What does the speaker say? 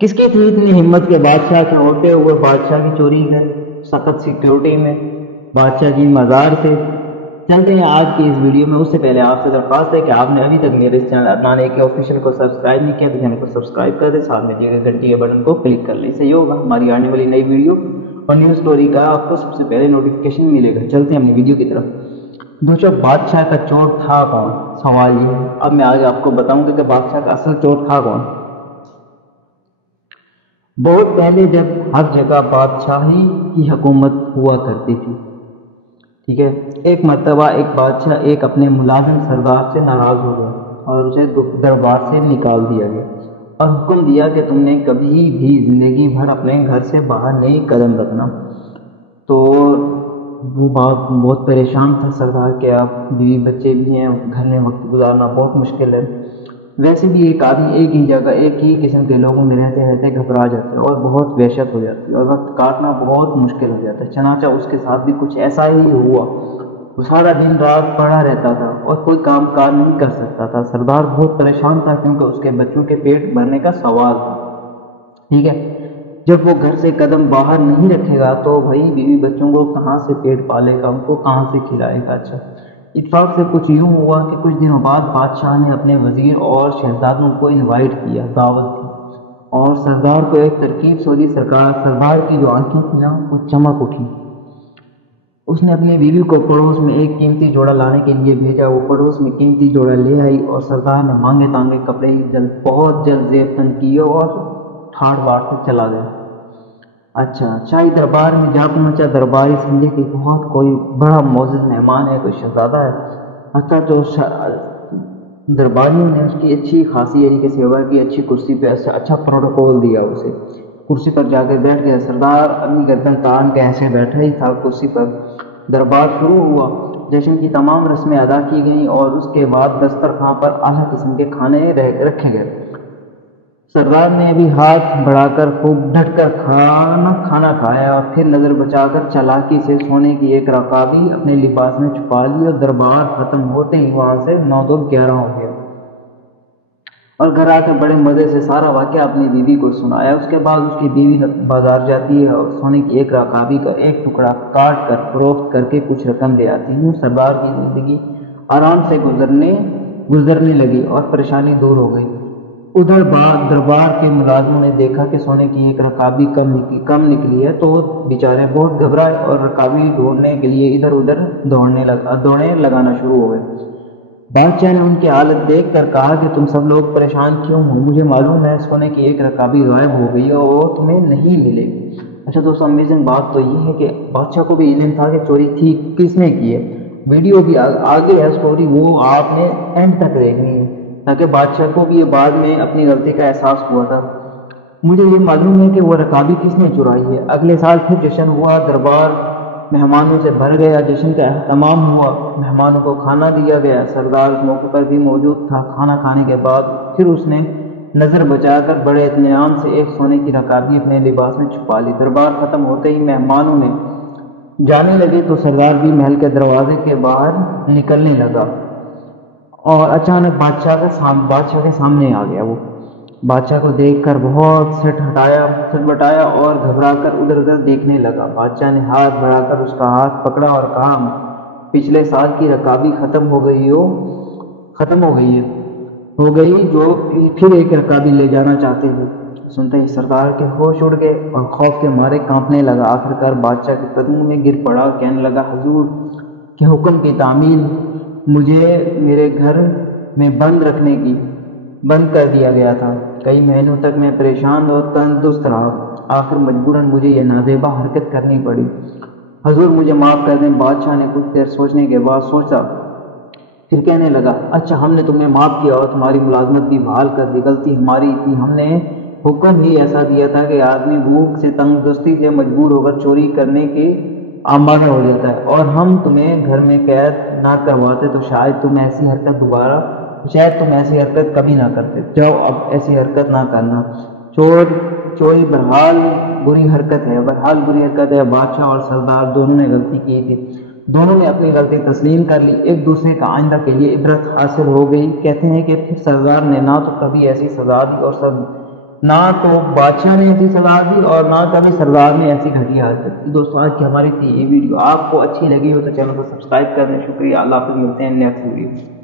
کس کی تھی اتنی ہمت کے بادشاہ کے ہوتے ہوئے بادشاہ کی چوری ہے، سخت سیکیورٹی میں بادشاہ کی مزار سے؟ چلتے ہیں آج کی اس ویڈیو میں۔ اس سے پہلے آپ سے درخواست ہے کہ آپ نے ابھی تک میرے اس چینل عدنان AK آفیشیل کو سبسکرائب نہیں کیا تو چینل کو سبسکرائب کر دیں، ساتھ میں دیے گئے گھنٹی کے بٹن کو کلک کر لیں، اس سے یہ ہوگا ہماری آنے والی نئی ویڈیو اور نیو سٹوری کا آپ کو سب سے پہلے نوٹیفیکیشن ملے گا۔ چلتے ہیں اپنی ویڈیو کی طرف۔ دوستو، بادشاہ کا چور تھا کون؟ سوال یہ ہے۔ اب میں آج آپ کو بتاؤں گا کہ بادشاہ کا اصل چور تھا کون۔ بہت پہلے جب ہر جگہ بادشاہی کی حکومت ہوا کرتی تھی، ٹھیک ہے، ایک مرتبہ ایک بادشاہ ایک اپنے ملازم سردار سے ناراض ہو گیا اور اسے دربار سے نکال دیا گیا اور حکم دیا کہ تم نے کبھی بھی زندگی بھر اپنے گھر سے باہر نہیں قدم رکھنا۔ تو وہ بہت پریشان تھا سردار کہ اب بیوی بچے بھی ہیں، گھر میں وقت گزارنا بہت مشکل ہے۔ ویسے بھی ایک آدمی ایک ہی جگہ ایک ہی قسم کے لوگوں میں رہتے رہتے گھبرا جاتے اور بہت وحشت ہو جاتی اور وقت کاٹنا بہت مشکل ہو جاتا ہے۔ چنانچہ اس کے ساتھ بھی کچھ ایسا ہی ہوا۔ وہ سارا دن رات پڑا رہتا تھا اور کوئی کام کار نہیں کر سکتا تھا۔ سردار بہت پریشان تھا کیونکہ اس کے بچوں کے پیٹ بھرنے کا سوال تھا، ٹھیک ہے۔ جب وہ گھر سے قدم باہر نہیں رکھے گا تو بھائی بیوی بچوں کو کہاں سے پیٹ پالے گا، ان کو کہاں سے کھلائے گا۔ اچھا، اتفاق سے کچھ یوں ہوا کہ کچھ دنوں بعد بادشاہ نے اپنے وزیر اور شہزادوں کو انوائٹ کیا، دعوت دی، اور سردار کو ایک ترکیب سوچی۔ سردار کی جو آنکھیں تھیں نا وہ چمک اٹھی۔ اس نے اپنی بیوی کو پڑوس میں ایک قیمتی جوڑا لانے کے لیے بھیجا۔ وہ پڑوس میں قیمتی جوڑا لے آئی اور سردار نے مانگے تانگے کپڑے بہت جلد زیب تن کیے اور ٹھاڑ باڑ سے چلا گیا۔ اچھا، شاہی دربار میں جا پہنچا۔ درباری سمجھے کہ بہت کوئی بڑا معزز مہمان ہے، کوئی شہزادہ ہے۔ اچھا، تو درباریوں نے اس کی اچھی خاصی یعنی کہ سیوا کی، اچھی کرسی پہ اچھا پروٹوکول دیا اسے۔ کرسی پر جا کے بیٹھ گیا۔ سردار اپنی گردن تان کے ایسے بیٹھا ہی تھا کرسی پر۔ دربار شروع ہوا، جشن کی تمام رسمیں ادا کی گئیں اور اس کے بعد دسترخوان پر اعلیٰ قسم کے کھانے رکھے گئے۔ سردار نے بھی ہاتھ بڑھا کر خوب ڈٹ کر کھانا کھایا اور پھر نظر بچا کر چالاکی سے سونے کی ایک رکابی اپنے لباس میں چھپا لی اور دربار ختم ہوتے ہی وہاں سے 9 تو 11 ہو گیا اور گھر آ کر بڑے مزے سے سارا واقعہ اپنی بیوی کو سنایا۔ اس کے بعد اس کی بیوی بازار جاتی ہے اور سونے کی ایک رکابی کا ایک ٹکڑا کاٹ کر فروخت کر کے کچھ رقم لے آتی ہے۔ سردار کی زندگی آرام سے گزرنے لگی اور پریشانی دور ہو گئی۔ ادھر دربار کے ملازموں نے دیکھا کہ سونے کی ایک رکابی کم نکلی ہے تو بیچارے بہت گھبرائے اور رکابی ڈھونڈنے کے لیے ادھر ادھر دوڑنے لگانا شروع ہو گئے۔ بادشاہ نے ان کی حالت دیکھ کر کہا کہ تم سب لوگ پریشان کیوں ہو؟ مجھے معلوم ہے سونے کی ایک رکابی غائب ہو گئی ہے اور وہ تمہیں نہیں ملے گی۔ اچھا دوستو، امیزنگ بات تو یہ ہے کہ بادشاہ کو بھی علم تھا کہ چوری تھی کس نے کی ہے۔ ویڈیو بھی آگے ہے سٹوری، وہ آپ نے اینڈ تک دیکھنی ہے تاکہ بادشاہ کو بھی یہ بعد میں اپنی غلطی کا احساس ہوا تھا۔ مجھے یہ معلوم ہے کہ وہ رکابی کس نے چرائی ہے۔ اگلے سال پھر جشن ہوا، دربار مہمانوں سے بھر گیا، جشن کا اہتمام ہوا، مہمانوں کو کھانا دیا گیا۔ سردار اس موقع پر بھی موجود تھا۔ کھانا کھانے کے بعد پھر اس نے نظر بچا کر بڑے اطمینان سے ایک سونے کی رکابی اپنے لباس میں چھپا لی۔ دربار ختم ہوتے ہی مہمانوں نے جانے لگے تو سردار بھی محل کے دروازے کے باہر نکلنے لگا اور اچانک بادشاہ کے سامنے آ گیا۔ وہ بادشاہ کو دیکھ کر بہت سٹبٹایا اور گھبرا کر ادھر ادھر دیکھنے لگا۔ بادشاہ نے ہاتھ بڑھا کر اس کا ہاتھ پکڑا اور کہا، پچھلے سال کی رکابی ختم ہو گئی جو پھر ایک رکابی لے جانا چاہتے ہو۔ سنتے ہی سردار کے ہوش اڑ گئے اور خوف کے مارے کانپنے لگا۔ آخرکار بادشاہ کے قدموں میں گر پڑا، کہنے لگا، حضور کے حکم کی تعمیل مجھے میرے گھر میں بند کر دیا گیا تھا۔ کئی مہینوں تک میں پریشان اور تندرست رہا، آخر مجبوراً مجھے یہ نازیبا حرکت کرنی پڑی۔ حضور مجھے معاف کر دیں۔ بادشاہ نے کچھ دیر سوچنے کے بعد سوچا، پھر کہنے لگا، اچھا ہم نے تمہیں معاف کیا اور تمہاری ملازمت بھی بحال کر دی۔ غلطی ہماری تھی، ہم نے حکم ہی ایسا دیا تھا کہ آدمی بھوک سے تنگدستی سے مجبور ہو کر چوری کرنے کے آمادہ ہو جاتا ہے اور ہم تمہیں گھر میں قید نہ کرواتے تو شاید تم ایسی حرکت کبھی نہ کرتے۔ جاؤ اب ایسی حرکت نہ کرنا۔ چوری بہرحال بری حرکت ہے۔ بادشاہ اور سردار دونوں نے غلطی کی تھی، دونوں نے اپنی غلطی تسلیم کر لی، ایک دوسرے کا آئندہ کے لیے عبرت حاصل ہو گئی۔ کہتے ہیں کہ پھر سردار نے نہ تو کبھی ایسی سزا دی اور نہ تو بادشاہ نے ایسی سزا دی اور نہ کبھی سردار نے ایسی گھٹیا حرکت کی۔ دوستوں آج کی ہماری تھی یہ ویڈیو، آپ کو اچھی لگی ہو تو چینل کو سبسکرائب کر دیں۔ شکریہ، اللہ حافظ، ملتے ہیں نیکسٹ ویڈیو۔